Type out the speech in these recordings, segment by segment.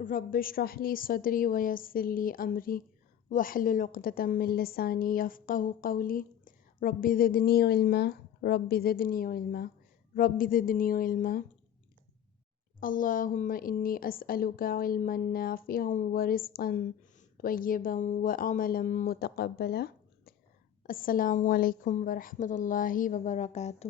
رب اشرح لی صدری ویسر لی امری واحلل عقدۃ من لسانی یفقہوا قولی رب زدنی علما رب زدنی علما رب زدنی علما اللہم انی اسألک علما نافعا ورزقا طیبا وعملا متقبلا۔ السلام علیکم ورحمۃ اللہ وبرکاتہ۔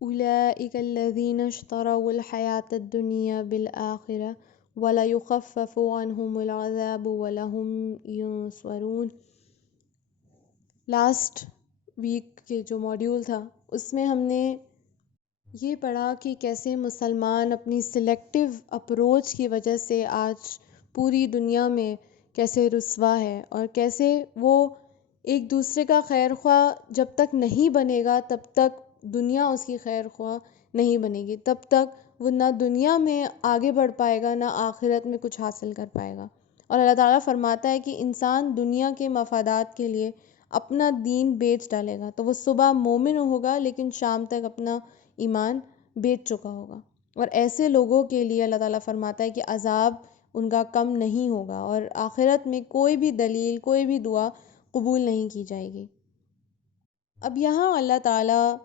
اولئک الذین اشتروا الحیاۃ الدنیا بالآخرہ وَلَيُخَفَّفُ عَنْهُمُ الْعَذَابُ وَلَهُمْ يُنصَرُونَ۔ لاسٹ ویک کے جو موڈیول تھا اس میں ہم نے یہ پڑھا کہ کیسے مسلمان اپنی سلیکٹیو اپروچ کی وجہ سے آج پوری دنیا میں کیسے رسوا ہے، اور کیسے وہ ایک دوسرے کا خیر خواہ جب تک نہیں بنے گا تب تک دنیا اس کی خیر خواہ نہیں بنے گی، تب تک وہ نہ دنیا میں آگے بڑھ پائے گا نہ آخرت میں کچھ حاصل کر پائے گا۔ اور اللہ تعالیٰ فرماتا ہے کہ انسان دنیا کے مفادات کے لیے اپنا دین بیچ ڈالے گا تو وہ صبح مومن ہوگا لیکن شام تک اپنا ایمان بیچ چکا ہوگا، اور ایسے لوگوں کے لیے اللہ تعالیٰ فرماتا ہے کہ عذاب ان کا کم نہیں ہوگا اور آخرت میں کوئی بھی دلیل کوئی بھی دعا قبول نہیں کی جائے گی۔ اب یہاں اللہ تعالیٰ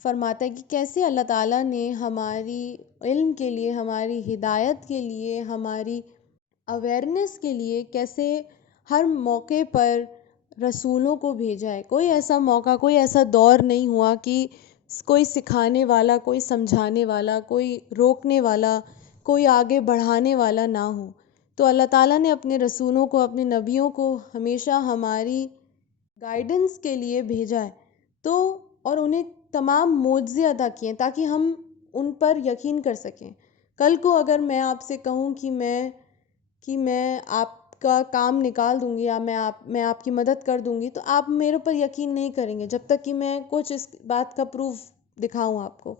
فرماتا ہے کہ کیسے اللہ تعالیٰ نے ہماری علم کے لیے، ہماری ہدایت کے لیے، ہماری اویئرنیس کے لیے کیسے ہر موقع پر رسولوں کو بھیجا ہے۔ کوئی ایسا موقع، کوئی ایسا دور نہیں ہوا کہ کوئی سکھانے والا، کوئی سمجھانے والا، کوئی روکنے والا، کوئی آگے بڑھانے والا نہ ہو۔ تو اللہ تعالیٰ نے اپنے رسولوں کو، اپنے نبیوں کو ہمیشہ ہماری گائیڈنس کے لیے بھیجا ہے، تو اور انہیں تمام معجزے عطا کیے ہیں تاکہ ہم ان پر یقین کر سکیں۔ کل کو اگر میں آپ سے کہوں کہ میں آپ کا کام نکال دوں گی یا میں آپ کی مدد کر دوں گی، تو آپ میرے پر یقین نہیں کریں گے جب تک کہ میں کچھ اس بات کا پروف دکھاؤں آپ کو۔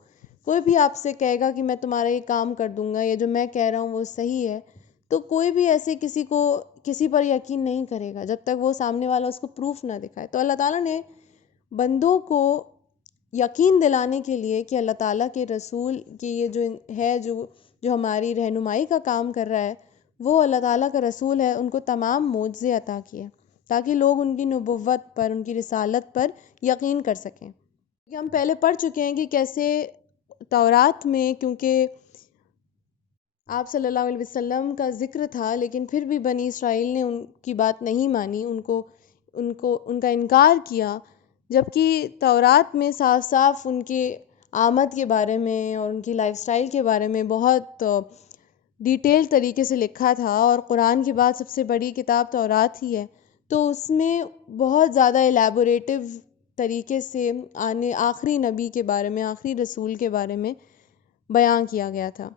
کوئی بھی آپ سے کہے گا کہ میں تمہارا یہ کام کر دوں گا، یہ جو میں کہہ رہا ہوں وہ صحیح ہے، تو کوئی بھی ایسے کسی پر یقین نہیں کرے گا جب تک وہ سامنے والا اس کو پروف نہ دکھائے۔ تو اللہ تعالیٰ نے بندوں کو یقین دلانے کے لیے کہ اللہ تعالیٰ کے رسول کی یہ جو ہے جو ہماری رہنمائی کا کام کر رہا ہے وہ اللہ تعالیٰ کا رسول ہے، ان کو تمام معجزے عطا کیے تاکہ لوگ ان کی نبوت پر، ان کی رسالت پر یقین کر سکیں۔ کہ ہم پہلے پڑھ چکے ہیں کہ کیسے تورات میں، کیونکہ آپ صلی اللہ علیہ وسلم کا ذکر تھا لیکن پھر بھی بنی اسرائیل نے ان کی بات نہیں مانی، ان کا انکار کیا، جبکہ تورات میں صاف صاف ان کے آمد کے بارے میں اور ان کی لائف سٹائل کے بارے میں بہت ڈیٹیل طریقے سے لکھا تھا، اور قرآن کے بعد سب سے بڑی کتاب تورات ہی ہے، تو اس میں بہت زیادہ ایلیبوریٹو طریقے سے آخری نبی کے بارے میں، آخری رسول کے بارے میں بیان کیا گیا تھا۔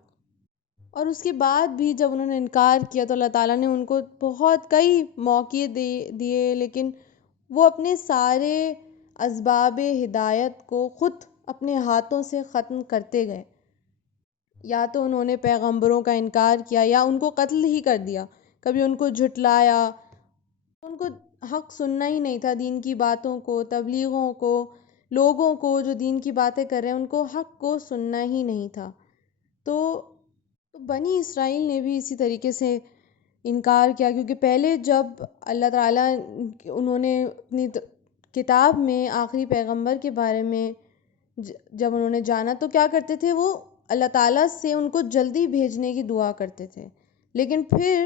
اور اس کے بعد بھی جب انہوں نے انکار کیا تو اللہ تعالیٰ نے ان کو کئی موقع دیے، لیکن وہ اپنے سارے اسباب ہدایت کو خود اپنے ہاتھوں سے ختم کرتے گئے۔ یا تو انہوں نے پیغمبروں کا انکار کیا یا ان کو قتل ہی کر دیا، کبھی ان کو جھٹلایا، ان کو حق سننا ہی نہیں تھا، دین کی باتوں کو، تبلیغوں کو، لوگوں کو جو دین کی باتیں کر رہے ہیں ان کو حق کو سننا ہی نہیں تھا۔ تو بنی اسرائیل نے بھی اسی طریقے سے انکار کیا، کیونکہ پہلے جب اللہ تعالیٰ انہوں نے اپنی کتاب میں آخری پیغمبر کے بارے میں جب انہوں نے جانا تو کیا کرتے تھے، وہ اللہ تعالیٰ سے ان کو جلدی بھیجنے کی دعا کرتے تھے، لیکن پھر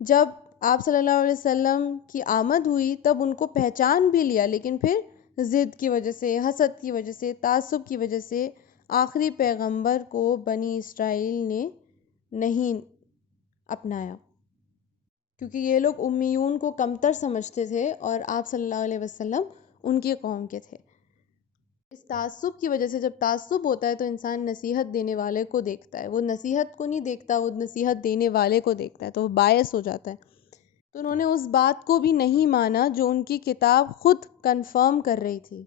جب آپ صلی اللہ علیہ وسلم کی آمد ہوئی تب ان کو پہچان بھی لیا، لیکن پھر ضد کی وجہ سے، حسد کی وجہ سے، تعصب کی وجہ سے آخری پیغمبر کو بنی اسرائیل نے نہیں اپنایا، کیونکہ یہ لوگ امیون کو کمتر سمجھتے تھے اور آپ صلی اللہ علیہ وسلم ان کی قوم کے تھے۔ اس تعصب کی وجہ سے، جب تعصب ہوتا ہے تو انسان نصیحت دینے والے کو دیکھتا ہے، وہ نصیحت کو نہیں دیکھتا، وہ نصیحت دینے والے کو دیکھتا ہے، تو وہ باعث ہو جاتا ہے۔ تو انہوں نے اس بات کو بھی نہیں مانا جو ان کی کتاب خود کنفرم کر رہی تھی۔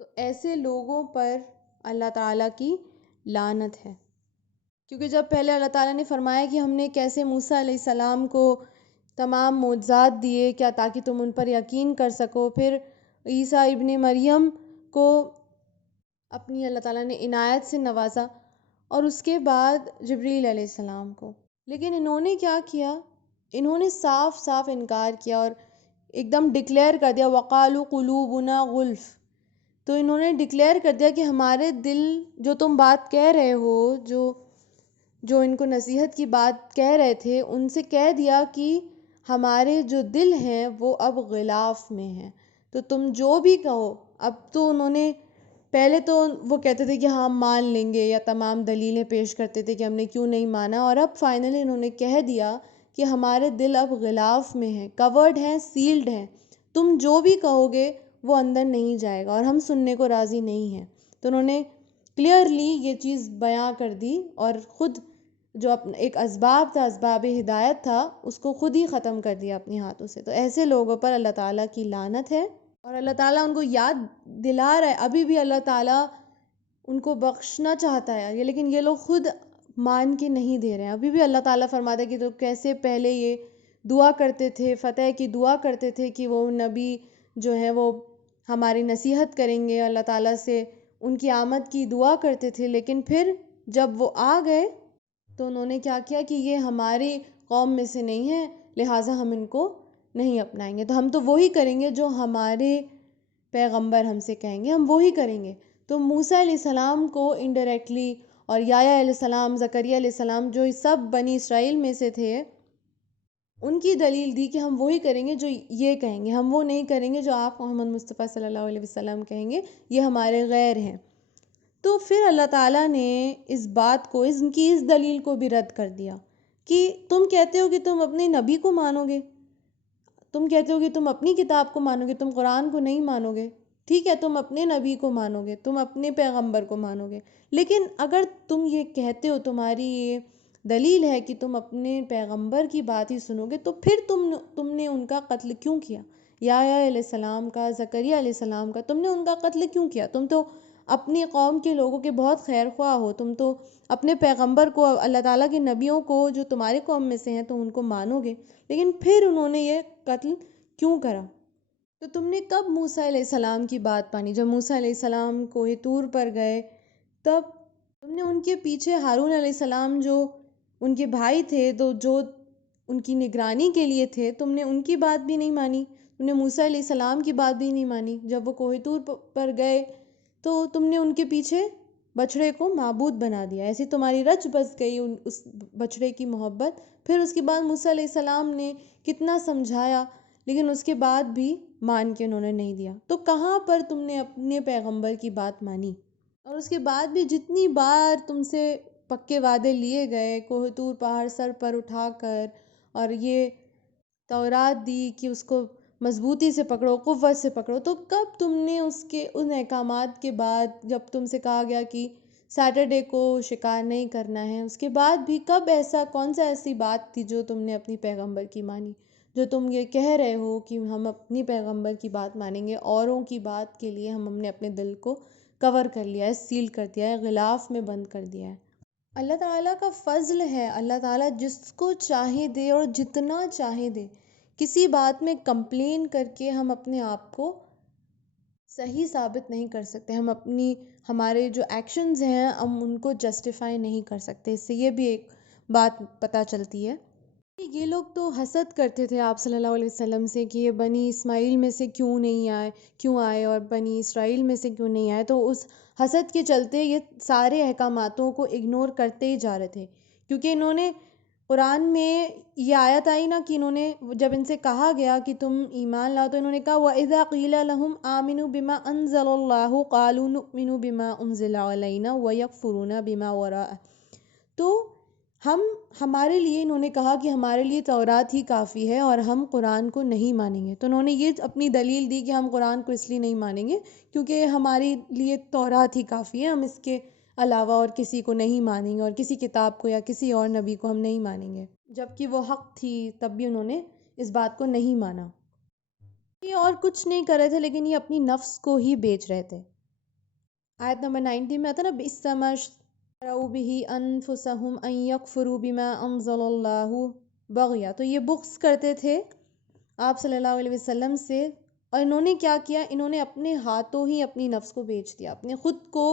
تو ایسے لوگوں پر اللہ تعالیٰ کی لعنت ہے، کیونکہ جب پہلے اللہ تعالیٰ نے فرمایا کہ ہم نے کیسے موسیٰ علیہ السلام کو تمام معجزات دیے کیا تاکہ تم ان پر یقین کر سکو، پھر عیسیٰ ابن مریم کو اپنی اللہ تعالیٰ نے عنایت سے نوازا، اور اس کے بعد جبریل علیہ السلام کو، لیکن انہوں نے کیا کیا، انہوں نے صاف صاف انکار کیا اور ایک دم ڈکلیئر کر دیا، وقالوا قلوبنا غلف. تو انہوں نے ڈکلیئر کر دیا کہ ہمارے دل، جو تم بات کہہ رہے ہو، جو ان کو نصیحت کی بات کہہ رہے تھے، ان سے کہہ دیا کہ ہمارے جو دل ہیں وہ اب غلاف میں ہیں. تو تم جو بھی کہو. اب تو انہوں نے، پہلے تو وہ کہتے تھے کہ ہاں ہم مان لیں گے، یا تمام دلیلیں پیش کرتے تھے کہ ہم نے کیوں نہیں مانا، اور اب فائنلی انہوں نے کہہ دیا کہ ہمارے دل اب غلاف میں ہیں، کورڈ ہیں، سیلڈ ہیں، تم جو بھی کہو گے وہ اندر نہیں جائے گا اور ہم سننے کو راضی نہیں ہیں. تو انہوں نے کلیئرلی یہ چیز بیان کر دی، اور خود جو ایک اسباب تھا، اسباب ہدایت تھا، اس کو خود ہی ختم کر دیا اپنے ہاتھوں سے. تو ایسے لوگوں پر اللہ تعالیٰ کی لعنت ہے، اور اللہ تعالیٰ ان کو یاد دلا رہا ہے. ابھی بھی اللہ تعالیٰ ان کو بخشنا چاہتا ہے، لیکن یہ لوگ خود مان کے نہیں دے رہے ہیں. ابھی بھی اللہ تعالیٰ فرماتا ہے کہ تو کیسے پہلے یہ دعا کرتے تھے، فتح کی دعا کرتے تھے کہ وہ نبی جو ہیں وہ ہماری نصیحت کریں گے، اللہ تعالیٰ سے ان کی آمد کی دعا کرتے تھے، لیکن پھر جب وہ آ گئے تو انہوں نے کیا کیا کہ یہ ہماری قوم میں سے نہیں ہے، لہٰذا ہم ان کو نہیں اپنائیں گے. تو ہم تو وہی کریں گے جو ہمارے پیغمبر ہم سے کہیں گے، ہم وہی کریں گے. تو موسیٰ علیہ السلام کو انڈائریکٹلی، اور یحییٰ علیہ السلام، زکریا علیہ السلام، جو سب بنی اسرائیل میں سے تھے، ان کی دلیل دی کہ ہم وہی کریں گے جو یہ کہیں گے، ہم وہ نہیں کریں گے جو آپ محمد مصطفیٰ صلی اللہ علیہ وسلم کہیں گے، یہ ہمارے غیر ہیں. تو پھر اللہ تعالیٰ نے اس بات کو، ان کی اس دلیل کو بھی رد کر دیا کہ تم کہتے ہو کہ تم اپنے نبی کو مانو گے، تم کہتے ہو کہ تم اپنی کتاب کو مانو گے، تم قرآن کو نہیں مانو گے. ٹھیک ہے، تم اپنے نبی کو مانو گے، تم اپنے پیغمبر کو مانو گے، لیکن اگر تم یہ کہتے ہو، تمہاری یہ دلیل ہے کہ تم اپنے پیغمبر کی بات ہی سنو گے، تو پھر تم نے ان کا قتل کیوں کیا؟ یحییٰ علیہ السلام کا، زکریا علیہ السلام کا، تم نے ان کا قتل کیوں کیا؟ تم تو اپنی قوم کے لوگوں کے بہت خیر خواہ ہو، تم تو اپنے پیغمبر کو، اللہ تعالیٰ کے نبیوں کو جو تمہارے قوم میں سے ہیں تو ان کو مانو گے، لیکن پھر انہوں نے یہ قتل کیوں کرا؟ تو تم نے کب موسیٰ علیہ السلام کی بات مانی؟ جب موسیٰ علیہ السلام کوہ طور پر گئے، تب تم نے ان کے پیچھے ہارون علیہ السلام، جو ان کے بھائی تھے، تو جو ان کی نگرانی کے لیے تھے، تم نے ان کی بات بھی نہیں مانی، تم نے موسیٰ علیہ السلام کی بات بھی نہیں مانی. جب وہ کوہ طور پر گئے تو تم نے ان کے پیچھے بچھڑے کو معبود بنا دیا. ایسی تمہاری رچ بس گئی اس بچھڑے کی محبت. پھر اس کے بعد موسیٰ علیہ السلام نے کتنا سمجھایا، لیکن اس کے بعد بھی مان کے انہوں نے نہیں دیا. تو کہاں پر تم نے اپنے پیغمبر کی بات مانی؟ اور اس کے بعد بھی جتنی بار تم سے پکے وعدے لیے گئے، کوہ طور پہاڑ سر پر اٹھا کر، اور یہ تورات دی کہ اس کو مضبوطی سے پکڑو، قوت سے پکڑو، تو کب تم نے ان احکامات کے بعد، جب تم سے کہا گیا کہ سیٹرڈے کو شکار نہیں کرنا ہے، اس کے بعد بھی کب کون سا ایسی بات تھی جو تم نے اپنی پیغمبر کی مانی؟ جو تم یہ کہہ رہے ہو کہ ہم اپنی پیغمبر کی بات مانیں گے، اوروں کی بات کے لیے ہم نے اپنے دل کو کور کر لیا ہے، سیل کر دیا ہے، غلاف میں بند کر دیا ہے. اللہ تعالیٰ کا فضل ہے، اللہ تعالیٰ جس کو چاہے دے اور جتنا چاہے دے. کسی بات میں کمپلین کر کے ہم اپنے آپ کو صحیح ثابت نہیں کر سکتے، ہمارے جو ایکشنز ہیں ہم ان کو جسٹیفائی نہیں کر سکتے. اس سے یہ بھی ایک بات پتہ چلتی ہے. یہ لوگ تو حسد کرتے تھے آپ صلی اللہ علیہ وسلم سے کہ یہ بنی اسماعیل میں سے کیوں آئے اور بنی اسرائیل میں سے کیوں نہیں آئے. تو اس حسد کے چلتے یہ سارے احکاماتوں کو اگنور کرتے ہی جا رہے تھے، کیونکہ انہوں نے قرآن میں یہ آیت آئی نا کہ انہوں نے جب ان سے کہا گیا کہ تم ایمان لاؤ، تو انہوں نے کہا وَإِذَا قِيلَ لَهُمْ آمِنُوا بِمَا أَنزَلَ اللَّهُ قَالُوا نُؤْمِنُ بِمَا أُنزِلَ عَلَيْنَا وَيَكْفُرُونَ بِمَا وَرَاءَهُ. تو ہمارے لیے انہوں نے کہا کہ ہمارے لیے تورات ہی کافی ہے اور ہم قرآن کو نہیں مانیں گے. تو انہوں نے یہ اپنی دلیل دی کہ ہم قرآن کو اس لیے نہیں مانیں گے کیونکہ ہمارے لیے تورات ہی کافی ہے، ہم اس کے علاوہ اور کسی کو نہیں مانیں گے، اور کسی کتاب کو یا کسی اور نبی کو ہم نہیں مانیں گے. جبکہ وہ حق تھی، تب بھی انہوں نے اس بات کو نہیں مانا. یہ اور کچھ نہیں کر رہے تھے، لیکن یہ اپنی نفس کو ہی بیچ رہے تھے. آیت نمبر 90 میں آتا نا بِئْسَ مَا اشْتَرَوْا بِهِ أَنفُسَهُمْ أَن يَكْفُرُوا بِمَا أَنزَلَ اللَّهُ بَغْيًا. تو یہ بغض کرتے تھے آپ صلی اللہ علیہ وسلم سے، اور انہوں نے کیا کیا؟ انہوں نے اپنے ہاتھوں ہی اپنی نفس کو بیچ دیا، اپنے خود کو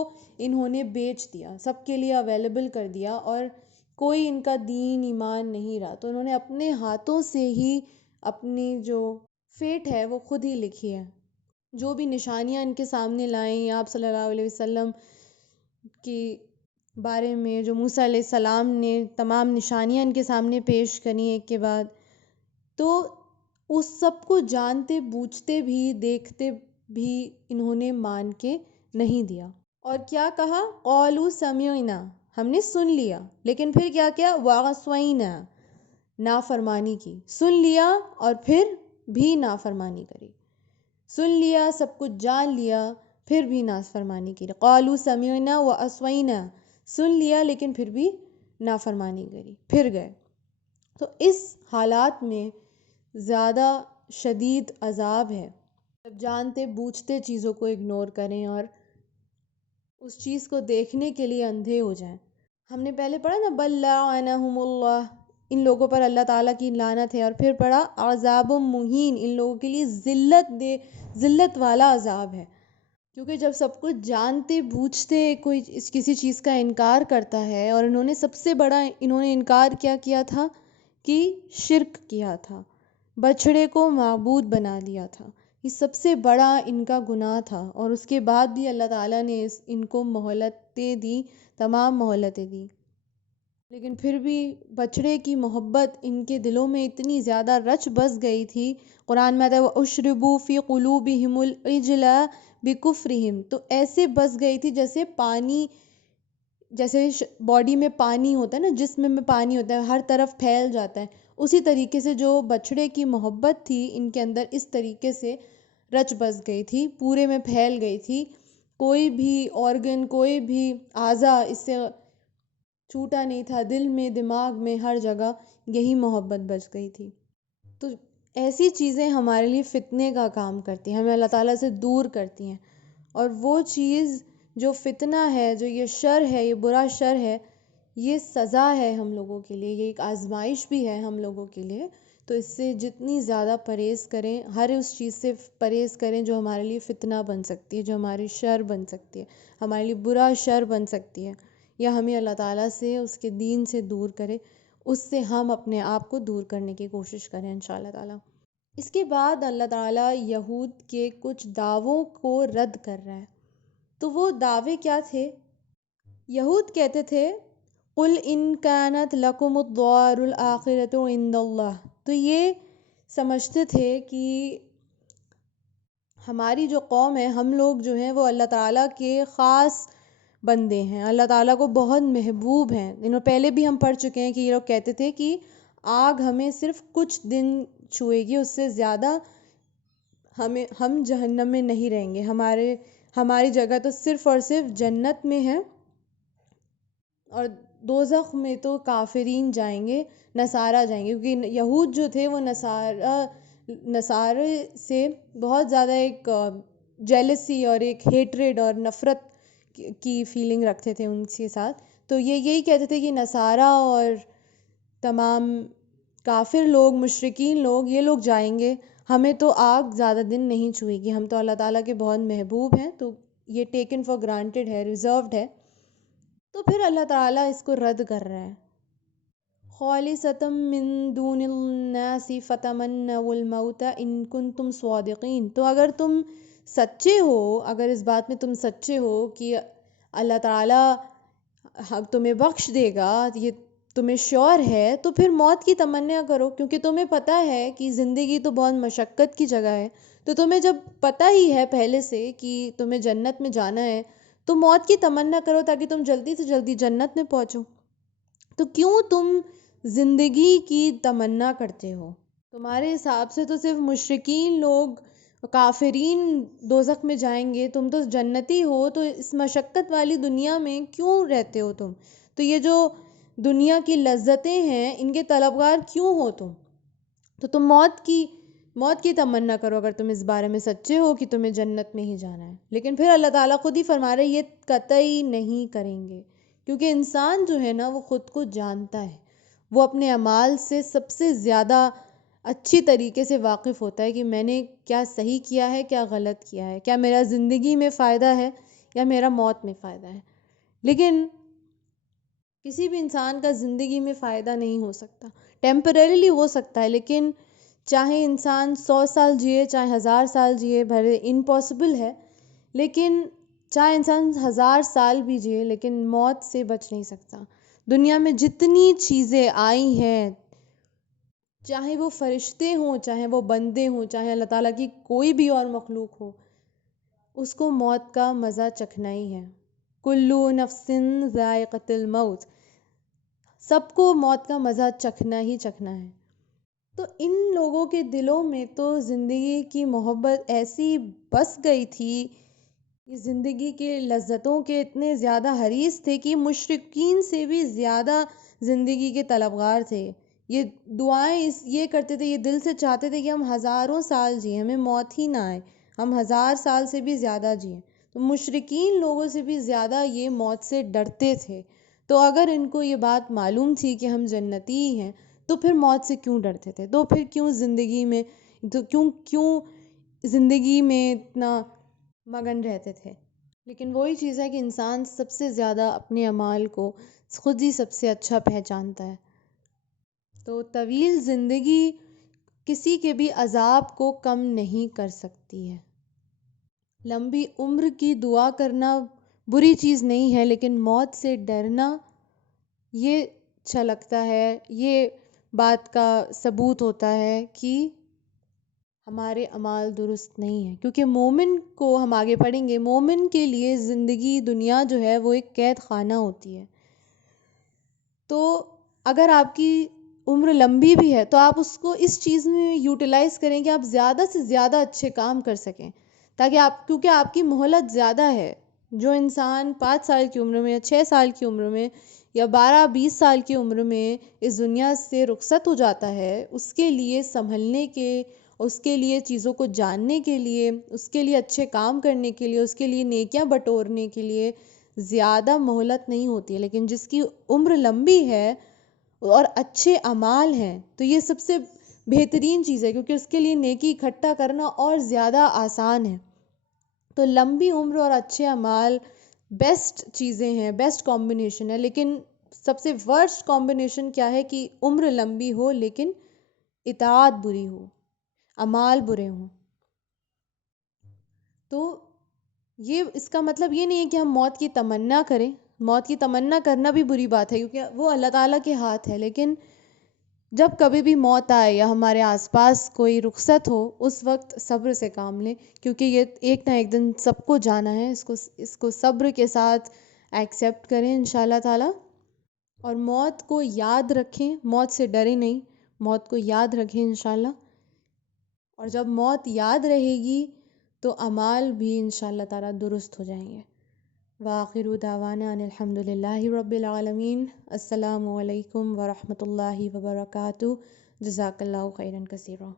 انہوں نے بیچ دیا، سب کے لیے اویلیبل کر دیا. اور کوئی ان کا دین ایمان نہیں رہا، تو انہوں نے اپنے ہاتھوں سے ہی اپنی جو فیٹ ہے وہ خود ہی لکھی ہے۔ جو بھی نشانیاں ان کے سامنے لائیں، آپ صلی اللہ علیہ وسلم کی بارے میں جو موسیٰ علیہ السلام نے تمام نشانیاں ان کے سامنے پیش کریں ایک کے بعد، تو اس سب کو جانتے بوجھتے بھی دیکھتے بھی انہوں نے مان کے نہیں دیا۔ اور کیا کہا؟ قالوا سمعنا، ہم نے سن لیا، لیکن پھر کیا کیا؟ وعصینا، نافرمانی کی۔ سن لیا اور پھر بھی نافرمانی کری، سن لیا، سب کچھ جان لیا، پھر بھی نافرمانی کی۔ قالوا سمعنا وعصینا، سن لیا لیکن پھر بھی نافرمانی کری، پھر گئے۔ تو اس حالات میں زیادہ شدید عذاب ہے جب جانتے بوجھتے چیزوں کو اگنور کریں اور اس چیز کو دیکھنے کے لیے اندھے ہو جائیں۔ ہم نے پہلے پڑھا نا بل لعنہم اللہ، ان لوگوں پر اللہ تعالیٰ کی لعنت ہے، اور پھر پڑھا عذاب مہین، ان لوگوں کے لیے ذلت والا عذاب ہے۔ کیونکہ جب سب کچھ جانتے بوجھتے کوئی کسی چیز کا انکار کرتا ہے، اور انہوں نے سب سے بڑا انکار کیا کیا تھا کہ شرک کیا تھا، بچھڑے کو معبود بنا لیا تھا، یہ سب سے بڑا ان کا گناہ تھا، اور اس کے بعد بھی اللہ تعالیٰ نے ان کو مہلتیں دی، تمام مہلتیں دی، لیکن پھر بھی بچھڑے کی محبت ان کے دلوں میں اتنی زیادہ رچ بس گئی تھی۔ قرآن میں آتا ہے وَأُشْرِبُوا فِي قُلُوبِهِمُ الْعِجْلَ بِكُفْرِهِمْ، تو ایسے بس گئی تھی جیسے پانی، جیسے باڈی میں پانی ہوتا ہے نا، جسم میں پانی ہوتا ہے، ہر طرف پھیل جاتا ہے، اسی طریقے سے جو بچھڑے کی محبت تھی ان کے اندر اس طریقے سے رچ بس گئی تھی، پورے میں پھیل گئی تھی، کوئی بھی آرگن، کوئی بھی اعضا اس سے چھوٹا نہیں تھا، دل میں، دماغ میں، ہر جگہ یہی محبت بچ گئی تھی۔ تو ایسی چیزیں ہمارے لیے فتنے کا کام کرتی ہیں، ہمیں اللہ تعالیٰ سے دور کرتی ہیں، اور وہ چیز جو فتنہ ہے، جو یہ شر ہے، یہ برا شر ہے، یہ سزا ہے ہم لوگوں کے لیے، یہ ایک آزمائش بھی ہے ہم لوگوں کے لیے۔ تو اس سے جتنی زیادہ پرہیز کریں، ہر اس چیز سے پرہیز کریں جو ہمارے لیے فتنہ بن سکتی ہے، جو ہماری شر بن سکتی ہے، ہمارے لیے برا شر بن سکتی ہے، یا ہمیں اللہ تعالیٰ سے، اس کے دین سے دور کرے، اس سے ہم اپنے آپ کو دور کرنے کی کوشش کریں انشاءاللہ تعالیٰ۔ اس کے بعد اللہ تعالیٰ یہود کے کچھ دعووں کو رد کر رہا ہے۔ تو وہ دعوے کیا تھے؟ یہود کہتے تھے قُلْ إِنْ كَانَتْ لَكُمُ الدَّارُ الْآخِرَةُ عِنْدَ اللَّهِ، تو یہ سمجھتے تھے کہ ہماری جو قوم ہے، ہم لوگ جو ہیں وہ اللہ تعالیٰ کے خاص بندے ہیں، اللہ تعالیٰ کو بہت محبوب ہیں۔ انہوں پہلے بھی ہم پڑھ چکے ہیں کہ یہ لوگ کہتے تھے کہ آگ ہمیں صرف کچھ دن چھوئے گی، اس سے زیادہ ہم جہنم میں نہیں رہیں گے، ہماری جگہ تو صرف اور صرف جنت میں ہے، اور دوزخ میں تو کافرین جائیں گے، نصارہ جائیں گے، کیونکہ یہود جو تھے وہ نصارے سے بہت زیادہ ایک جیلسی اور ایک ہیٹریڈ اور نفرت کی فیلنگ رکھتے تھے ان کے ساتھ۔ تو یہ یہی کہتے تھے کہ نصارہ اور تمام کافر لوگ، مشرکین لوگ، یہ لوگ جائیں گے، ہمیں تو آگ زیادہ دن نہیں چھوئے گی، ہم تو اللہ تعالیٰ کے بہت محبوب ہیں، تو یہ ٹیکن فار گرانٹیڈ ہے، ریزروڈ ہے۔ تو پھر اللہ تعالیٰ اس کو رد کر رہا ہے، خالصۃ من دون الناس فتمنوا الموت ان کنتم صادقین، تو اگر تم سچے ہو، اگر اس بات میں تم سچے ہو کہ اللہ تعالیٰ تمہیں بخش دے گا، یہ تمہیں شور ہے، تو پھر موت کی تمنا کرو، کیونکہ تمہیں پتہ ہے کہ زندگی تو بہت مشقت کی جگہ ہے، تو تمہیں جب پتہ ہی ہے پہلے سے کہ تمہیں جنت میں جانا ہے، تو موت کی تمنا کرو تاکہ تم جلدی سے جلدی جنت میں پہنچو۔ تو کیوں تم زندگی کی تمنا کرتے ہو؟ تمہارے حساب سے تو صرف مشرکین لوگ، کافرین دوزخ میں جائیں گے، تم تو جنتی ہو، تو اس مشقت والی دنیا میں کیوں رہتے ہو تم؟ تو یہ جو دنیا کی لذتیں ہیں، ان کے طلبگار کیوں ہو تم؟ تو تم موت کی تمنا کرو اگر تم اس بارے میں سچے ہو کہ تمہیں جنت میں ہی جانا ہے۔ لیکن پھر اللہ تعالیٰ خود ہی فرما رہے یہ قطعی نہیں کریں گے، کیونکہ انسان جو ہے نا وہ خود کو جانتا ہے، وہ اپنے اعمال سے سب سے زیادہ اچھی طریقے سے واقف ہوتا ہے کہ میں نے کیا صحیح کیا ہے، کیا غلط کیا ہے، کیا میرا زندگی میں فائدہ ہے یا میرا موت میں فائدہ ہے۔ لیکن کسی بھی انسان کا زندگی میں فائدہ نہیں ہو سکتا، ٹیمپریریلی ہو سکتا ہے، لیکن چاہے انسان 100 سال جیے چاہے 1000 سال جیے، بھلے امپاسبل ہے، لیکن چاہے انسان 1000 سال بھی جیے لیکن موت سے بچ نہیں سکتا۔ دنیا میں جتنی چیزیں آئی ہیں، چاہے وہ فرشتے ہوں چاہے وہ بندے ہوں چاہے اللہ تعالیٰ کی کوئی بھی اور مخلوق ہو، اس کو موت کا مزہ چکھنا ہی ہے۔ کلو نفس ذائقۃ الموت، سب کو موت کا مزہ چکھنا ہی چکھنا ہے۔ تو ان لوگوں کے دلوں میں تو زندگی کی محبت ایسی بس گئی تھی، یہ زندگی کے لذتوں کے اتنے زیادہ حریص تھے کہ مشرکین سے بھی زیادہ زندگی کے طلبگار تھے۔ یہ دعائیں یہ کرتے تھے، یہ دل سے چاہتے تھے کہ ہم 1000 سال جئیں، ہمیں موت ہی نہ آئے، ہم 1000 سال سے بھی زیادہ جئیں۔ تو مشرکین لوگوں سے بھی زیادہ یہ موت سے ڈرتے تھے۔ تو اگر ان کو یہ بات معلوم تھی کہ ہم جنتی ہی ہیں، تو پھر موت سے کیوں ڈرتے تھے؟ تو پھر کیوں زندگی میں اتنا مگن رہتے تھے؟ لیکن وہی چیز ہے کہ انسان سب سے زیادہ اپنے اعمال کو خود ہی سب سے اچھا پہچانتا ہے۔ تو طویل زندگی کسی کے بھی عذاب کو کم نہیں کر سکتی ہے۔ لمبی عمر کی دعا کرنا بری چیز نہیں ہے، لیکن موت سے ڈرنا یہ اچھا لگتا ہے، یہ بات کا ثبوت ہوتا ہے کہ ہمارے اعمال درست نہیں ہیں۔ کیونکہ مومن کو ہم آگے پڑھیں گے، مومن کے لیے زندگی دنیا جو ہے وہ ایک قید خانہ ہوتی ہے۔ تو اگر آپ کی عمر لمبی بھی ہے تو آپ اس کو اس چیز میں یوٹیلائز کریں کہ آپ زیادہ سے زیادہ اچھے کام کر سکیں، تاکہ کیونکہ آپ کی مہلت زیادہ ہے۔ جو انسان 5 سال کی عمر میں 6 سال کی عمر میں یا 12-20 سال کی عمر میں اس دنیا سے رخصت ہو جاتا ہے، اس کے لیے سنبھلنے کے، اس کے لیے چیزوں کو جاننے کے لیے، اس کے لیے اچھے کام کرنے کے لیے، اس کے لیے نیکیاں بٹورنے کے لیے زیادہ مہلت نہیں ہوتی ہے۔ لیکن جس کی عمر لمبی ہے اور اچھے اعمال ہیں تو یہ سب سے بہترین چیز ہے، کیونکہ اس کے لیے نیکی اکٹھا کرنا اور زیادہ آسان ہے۔ تو لمبی عمر اور اچھے اعمال بیسٹ چیزیں ہیں، بیسٹ کمبینیشن ہے۔ لیکن سب سے ورسٹ کمبینیشن کیا ہے کہ عمر لمبی ہو لیکن اطاعت بری ہو، اعمال برے ہوں۔ تو یہ اس کا مطلب یہ نہیں ہے کہ ہم موت کی تمنا کریں، موت کی تمنا کرنا بھی بری بات ہے کیونکہ وہ اللہ تعالیٰ کے ہاتھ ہے۔ لیکن جب کبھی بھی موت آئے یا ہمارے آس پاس کوئی رخصت ہو، اس وقت صبر سے کام لیں، کیونکہ یہ ایک نہ ایک دن سب کو جانا ہے۔ اس کو صبر کے ساتھ ایکسیپٹ کریں انشاءاللہ تعالیٰ، اور موت کو یاد رکھیں، موت سے ڈریں نہیں، موت کو یاد رکھیں انشاءاللہ۔ اور جب موت یاد رہے گی تو اعمال بھی انشاءاللہ تعالیٰ درست ہو جائیں گے۔ وآخر دعوانا ان الحمد للہ رب العالمین۔ السلام علیکم ورحمۃ اللہ وبرکاتہ۔ جزاک اللہ خیرا کثیرا۔